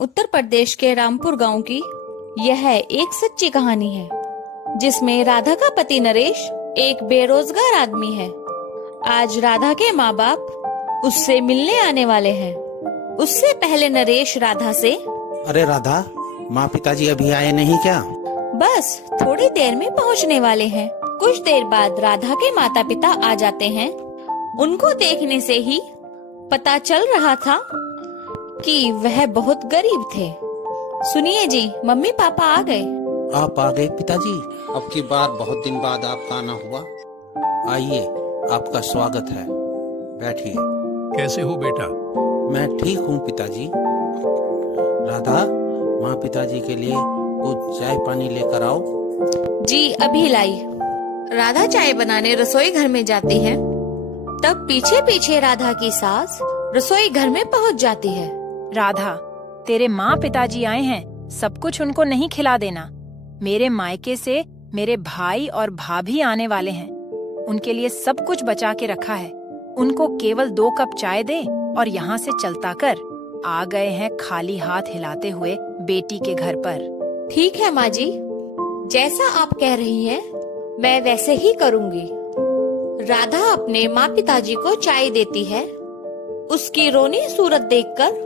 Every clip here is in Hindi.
उत्तर प्रदेश के रामपुर गांव की यह एक सच्ची कहानी है, जिसमें राधा का पति नरेश एक बेरोजगार आदमी है। आज राधा के माँ बाप उससे मिलने आने वाले हैं। उससे पहले नरेश राधा से, अरे राधा, माँ पिताजी अभी आए नहीं क्या? बस थोड़ी देर में पहुँचने वाले हैं। कुछ देर बाद राधा के माता पिता आ जाते हैं। उनको देखने से ही पता चल रहा था कि वह बहुत गरीब थे। सुनिए जी, मम्मी पापा आ गए। आप आ गए पिताजी? अब की बार बहुत दिन बाद आपका आना हुआ। आइए, आपका स्वागत है, बैठिए। कैसे हो बेटा? मैं ठीक हूँ पिताजी। राधा, माँ पिताजी के लिए कुछ चाय पानी लेकर आओ। जी अभी लाई। राधा चाय बनाने रसोई घर में जाती है। तब पीछे पीछे राधा की सास रसोई घर में पहुंच जाती है। राधा, तेरे माँ पिताजी आए हैं, सब कुछ उनको नहीं खिला देना। मेरे मायके से मेरे भाई और भाभी आने वाले हैं, उनके लिए सब कुछ बचा के रखा है। उनको केवल 2 कप चाय दे और यहाँ से चलता कर। आ गए हैं खाली हाथ हिलाते हुए बेटी के घर पर। ठीक है माँ जी, जैसा आप कह रही हैं, मैं वैसे ही करूँगी। राधा अपने माँ पिताजी को चाय देती है। उसकी रोनी सूरत देखकर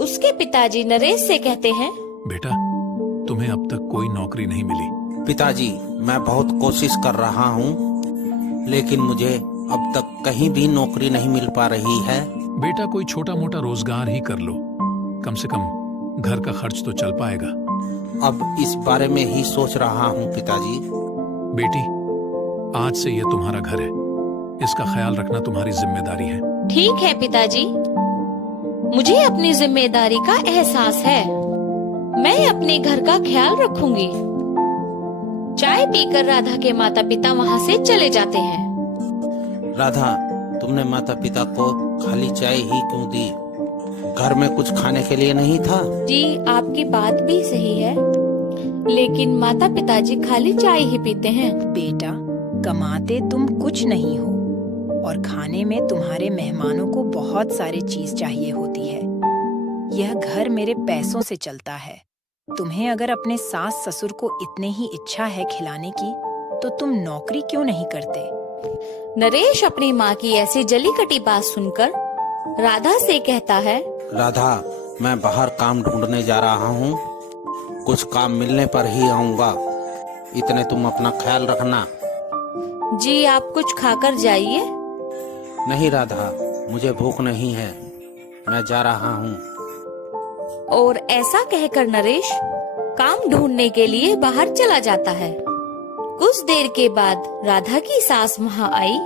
उसके पिताजी नरेश से कहते हैं, बेटा, तुम्हें अब तक कोई नौकरी नहीं मिली। पिताजी, मैं बहुत कोशिश कर रहा हूँ, लेकिन मुझे अब तक कहीं भी नौकरी नहीं मिल पा रही है। बेटा, कोई छोटा मोटा रोजगार ही कर लो, कम से कम घर का खर्च तो चल पाएगा। अब इस बारे में ही सोच रहा हूँ पिताजी। बेटी, आज से यह तुम्हारा घर है, इसका ख्याल रखना तुम्हारी जिम्मेदारी है। ठीक है पिताजी, मुझे अपनी जिम्मेदारी का एहसास है। मैं अपने घर का ख्याल रखूंगी। चाय पीकर राधा के माता पिता वहाँ से चले जाते हैं। राधा, तुमने माता पिता को खाली चाय ही क्यों दी? घर में कुछ खाने के लिए नहीं था? जी आपकी बात भी सही है, लेकिन माता पिताजी खाली चाय ही पीते हैं। बेटा, कमाते तुम कुछ नहीं हो और खाने में तुम्हारे मेहमानों को बहुत सारी चीज चाहिए होती है। यह घर मेरे पैसों से चलता है। तुम्हें अगर अपने सास ससुर को इतने ही इच्छा है खिलाने की, तो तुम नौकरी क्यों नहीं करते? नरेश अपनी माँ की ऐसी जली कटी बात सुनकर राधा से कहता है, राधा, मैं बाहर काम ढूंढने जा रहा हूँ। कुछ काम मिलने पर ही आऊँगा। इतने तुम अपना ख्याल रखना। जी आप कुछ खाकर जाइए। नहीं राधा, मुझे भूख नहीं है, मैं जा रहा हूँ। और ऐसा कहकर नरेश काम ढूंढने के लिए बाहर चला जाता है। कुछ देर के बाद राधा की सास वहाँ आई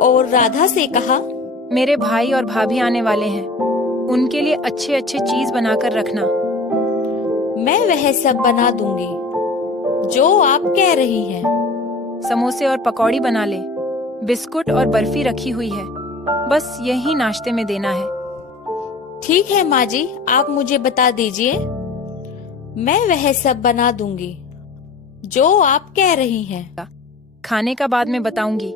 और राधा से कहा, मेरे भाई और भाभी आने वाले हैं, उनके लिए अच्छे अच्छे चीज बनाकर रखना। मैं वह सब बना दूंगी जो आप कह रही हैं। समोसे और पकौड़ी बना ले, बिस्कुट और बर्फी रखी हुई है, बस यही नाश्ते में देना है। ठीक है माँ जी, आप मुझे बता दीजिए, मैं वह सब बना दूंगी जो आप कह रही हैं। खाने का बाद में बताऊंगी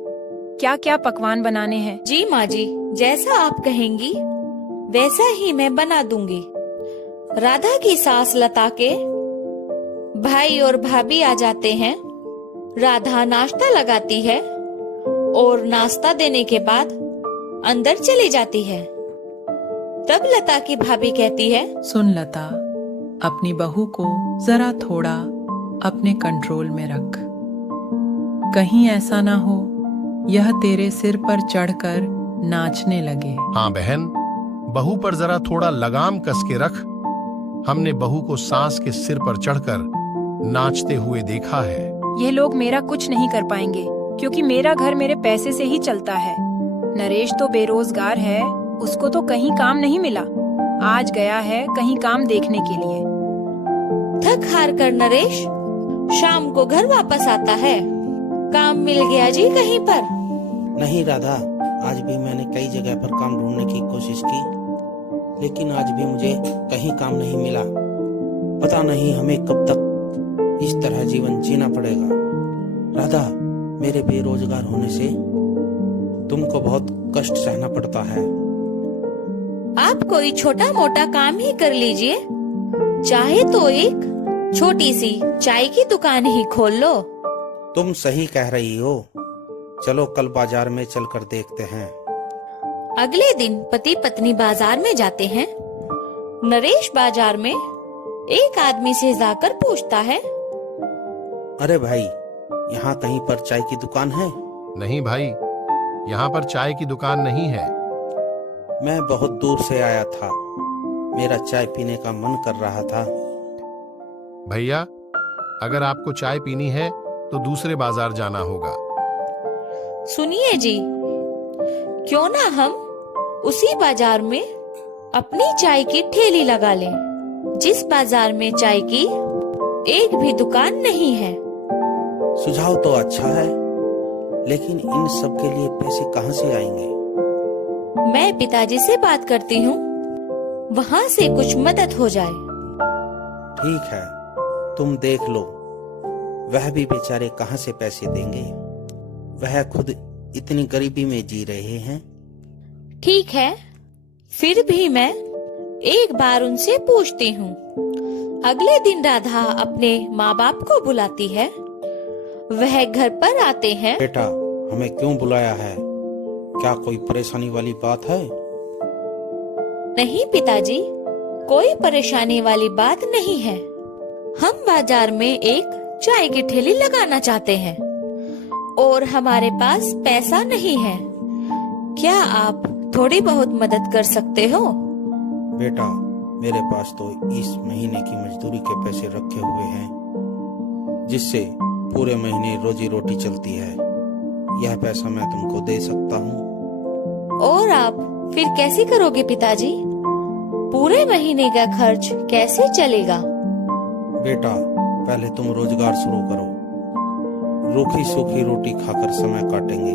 क्या क्या पकवान बनाने हैं। जी माँ जी, जैसा आप कहेंगी वैसा ही मैं बना दूंगी। राधा की सास लता के भाई और भाभी आ जाते हैं। राधा नाश्ता लगाती है और नाश्ता देने के बाद अंदर चली जाती है। तब लता की भाभी कहती है, सुन लता, अपनी बहू को जरा थोड़ा अपने कंट्रोल में रख। कहीं ऐसा ना हो यह तेरे सिर पर चढ़कर नाचने लगे। हाँ बहन, बहू पर जरा थोड़ा लगाम कस के रख। हमने बहू को सास के सिर पर चढ़कर नाचते हुए देखा है। ये लोग मेरा कुछ नहीं कर पाएंगे, क्योंकि मेरा घर मेरे पैसे से ही चलता है। नरेश तो बेरोजगार है, उसको तो कहीं काम नहीं मिला। आज गया है कहीं काम देखने के लिए। थक हार कर नरेश शाम को घर वापस आता है। काम मिल गया जी कहीं पर? नहीं राधा, आज भी मैंने कई जगह पर काम ढूंढने की कोशिश की, लेकिन आज भी मुझे कहीं काम नहीं मिला। पता नहीं हमें कब तक इस तरह जीवन जीना पड़ेगा। राधा, मेरे बेरोजगार होने से तुमको बहुत कष्ट सहना पड़ता है। आप कोई छोटा मोटा काम ही कर लीजिए, चाहे तो एक छोटी सी चाय की दुकान ही खोल लो। तुम सही कह रही हो। चलो कल बाजार में चलकर देखते हैं। अगले दिन पति पत्नी बाजार में जाते हैं। नरेश बाजार में एक आदमी से जाकर पूछता है, अरे भाई, यहाँ कहीं पर चाय की दुकान है? नहीं भाई, यहाँ पर चाय की दुकान नहीं है। मैं बहुत दूर से आया था, मेरा चाय पीने का मन कर रहा था। भैया, अगर आपको चाय पीनी है तो दूसरे बाजार जाना होगा। सुनिए जी, क्यों ना हम उसी बाजार में अपनी चाय की ठेली लगा लें, जिस बाजार में चाय की एक भी दुकान नहीं है। सुझाव तो अच्छा है, लेकिन इन सब के लिए पैसे कहाँ से आएंगे? मैं पिताजी से बात करती हूँ, वहाँ से कुछ मदद हो जाए। ठीक है, तुम देख लो। वह भी बेचारे कहाँ से पैसे देंगे? वह खुद इतनी गरीबी में जी रहे हैं। ठीक है, फिर भी मैं एक बार उनसे पूछती हूँ। अगले दिन राधा अपने माँ बाप को बुलाती है। वह घर पर आते हैं। बेटा, हमें क्यों बुलाया है? क्या कोई परेशानी वाली बात है? नहीं पिताजी, कोई परेशानी वाली बात नहीं है। हम बाजार में एक चाय की ठेली लगाना चाहते हैं और हमारे पास पैसा नहीं है। क्या आप थोड़ी बहुत मदद कर सकते हो? बेटा, मेरे पास तो इस महीने की मजदूरी के पैसे रखे हुए हैं, जिससे पूरे महीने रोजी रोटी चलती है। यह पैसा मैं तुमको दे सकता हूँ। और आप फिर कैसे करोगे पिताजी? पूरे महीने का खर्च कैसे चलेगा? बेटा, पहले तुम रोजगार शुरू करो। रूखी सूखी रोटी खाकर समय काटेंगे।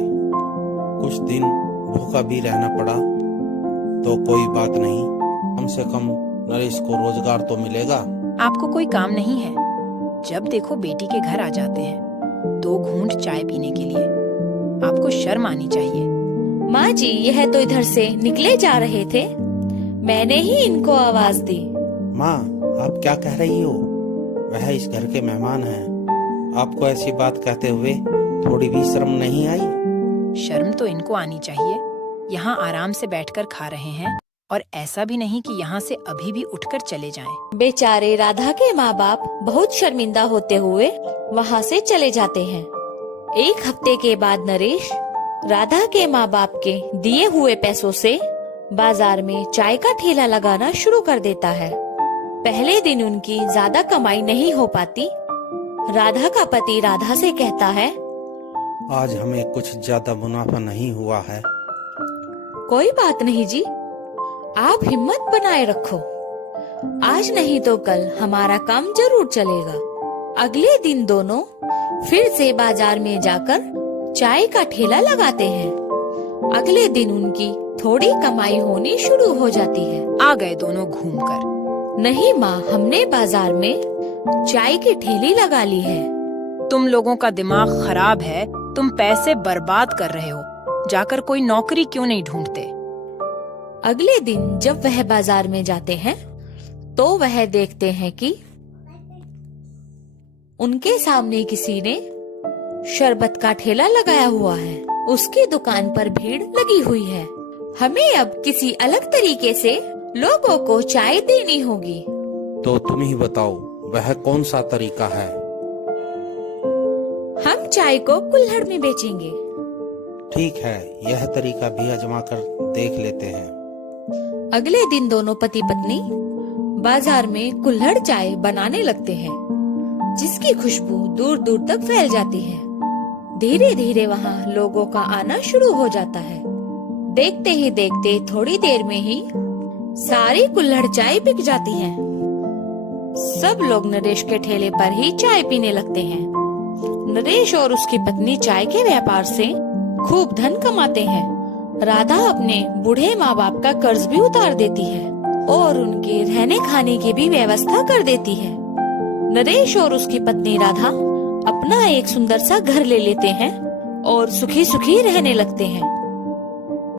कुछ दिन भूखा भी रहना पड़ा तो कोई बात नहीं, कम से कम नरेश को रोजगार तो मिलेगा। आपको कोई काम नहीं है? जब देखो बेटी के घर आ जाते हैं 2 घूंट चाय पीने के लिए। आपको शर्म आनी चाहिए। माँ जी, यह तो इधर से निकले जा रहे थे, मैंने ही इनको आवाज दी। माँ, आप क्या कह रही हो? वह इस घर के मेहमान हैं। आपको ऐसी बात कहते हुए थोड़ी भी शर्म नहीं आई? शर्म तो इनको आनी चाहिए। यहाँ आराम से बैठकर खा रहे हैं और ऐसा भी नहीं कि यहाँ से अभी भी उठकर चले जाएं। बेचारे राधा के माँ बाप बहुत शर्मिंदा होते हुए वहाँ से चले जाते हैं। 1 हफ्ते के बाद नरेश राधा के माँ बाप के दिए हुए पैसों से बाजार में चाय का ठेला लगाना शुरू कर देता है। पहले दिन उनकी ज्यादा कमाई नहीं हो पाती। राधा का पति राधा से कहता है, आज हमें कुछ ज्यादा मुनाफा नहीं हुआ है। कोई बात नहीं जी, आप हिम्मत बनाए रखो। आज नहीं तो कल हमारा काम जरूर चलेगा। अगले दिन दोनों फिर से बाजार में जाकर चाय का ठेला लगाते हैं। अगले दिन उनकी थोड़ी कमाई होनी शुरू हो जाती है। आ गए दोनों घूमकर। नहीं माँ, हमने बाजार में चाय की ठेली लगा ली है। तुम लोगों का दिमाग खराब है। तुम पैसे बर्बाद कर रहे हो। जाकर कोई नौकरी क्यों नहीं ढूंढते? अगले दिन जब वह बाजार में जाते हैं तो वह देखते हैं कि उनके सामने किसी ने शरबत का ठेला लगाया हुआ है। उसकी दुकान पर भीड़ लगी हुई है। हमें अब किसी अलग तरीके से लोगों को चाय देनी होगी। तो तुम ही बताओ, वह कौन सा तरीका है? हम चाय को कुल्हड़ में बेचेंगे। ठीक है, यह तरीका भी आजमा कर देख लेते हैं। अगले दिन दोनों पति पत्नी बाजार में कुल्हड़ चाय बनाने लगते हैं, जिसकी खुशबू दूर दूर तक फैल जाती है। धीरे धीरे वहाँ लोगों का आना शुरू हो जाता है। देखते ही देखते थोड़ी देर में ही सारी कुल्हड़ चाय बिक जाती है। सब लोग नरेश के ठेले पर ही चाय पीने लगते हैं। नरेश और उसकी पत्नी चाय के व्यापार से खूब धन कमाते हैं। राधा अपने बूढ़े माँ बाप का कर्ज भी उतार देती है और उनके रहने खाने की भी व्यवस्था कर देती है। नरेश और उसकी पत्नी राधा अपना एक सुंदर सा घर ले लेते हैं और सुखी सुखी रहने लगते हैं।